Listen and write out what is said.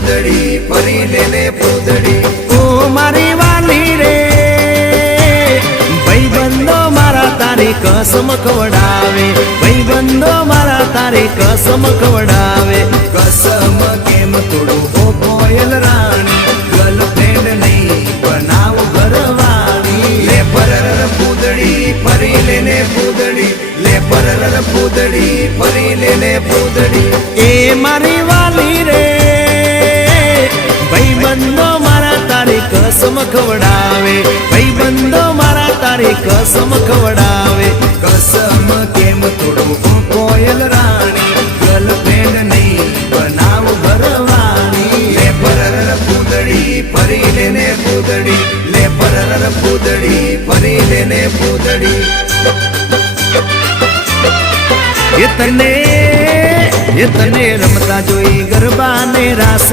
પૂદડી ફરી લેને પૂદડી ઓ મારી વાલી રે ભાઈબંધો મારા તારી કસમ ખવડાવે ભાઈબંધો મારા તારી કસમ ખવડાવે કસમ કેમ તોડું ઓ કોયલ રાણી ગર્લફ્રેન્ડ નહીં બનાવ ઘરવાળી લે પરર પૂદડી ફરી લેને પૂદડી લે પરર પૂદડી ફરી લેને પૂદડી એ મારી વાલી રે ભાઈબંધો મારા તારી કસમ ખવડાવે ભાઈબંધો મારા તારી કસમ ખવડાવે કસમ કેમ તોડું ઓ કોયલ રાણી ગર્લફ્રેન્ડ નહીં બનાવ ઘરવાળી લે પરર પૂદડી ફરી લેને પૂદડી લે પરર પૂદડી ફરી લેને પૂદડી એ તને રમતા જોઈ ગરબા ને રાસ